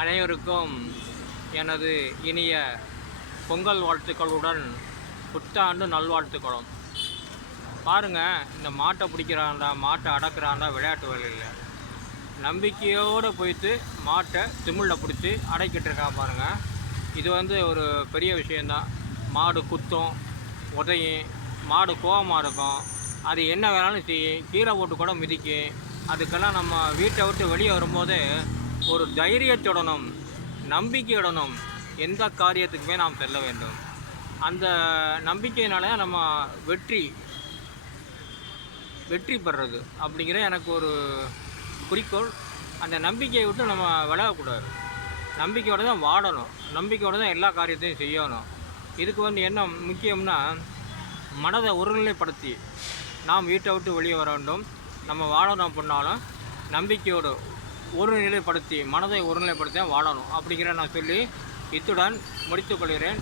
அனைவருக்கும் எனது இனிய பொங்கல் வாழ்த்துக்களுடன் புத்தாண்டு நல்வாழ்த்துக்களும். பாருங்கள், இந்த மாட்டை பிடிக்கிறாண்டா, மாட்டை அடக்கிறாண்டா விளையாட்டு வேலையில் நம்பிக்கையோடு போயிட்டு மாட்டை திமிழில் பிடிச்சி அடைக்கிட்டு இருக்கா பாருங்கள். இது ஒரு பெரிய விஷயந்தான். மாடு குத்தும், உதையும், மாடு கோவமாக இருக்கும், அது என்ன வேணாலும் செய்யும், கீழே போட்டு கூட மிதிக்கும். அதுக்கெல்லாம் நம்ம வீட்டை விட்டு வெளியே வரும்போது ஒரு தைரியத்துடனும் நம்பிக்கையுடனும் எந்த காரியத்துக்குமே நாம் செல்ல வேண்டும். அந்த நம்பிக்கையினால நம்ம வெற்றி பெறுறது அப்படிங்கிற எனக்கு ஒரு குறிக்கோள். அந்த நம்பிக்கையை விட்டு நம்ம விலகக்கூடாது. நம்பிக்கையோடு தான் வாழணும், நம்பிக்கையோடு தான் எல்லா காரியத்தையும் செய்யணும். இதுக்கு என்ன முக்கியம்னா, மனதை ஒருநிலைப்படுத்தி நாம் வீட்டை விட்டு வெளியே வர வேண்டும். நம்ம வாழணும் அப்படின்னாலும் நம்பிக்கையோடு மனதை ஒருநிலைப்படுத்தி வாழணும் அப்படிங்கிற நான் சொல்லி இத்துடன் முடித்துக்கொள்கிறேன்.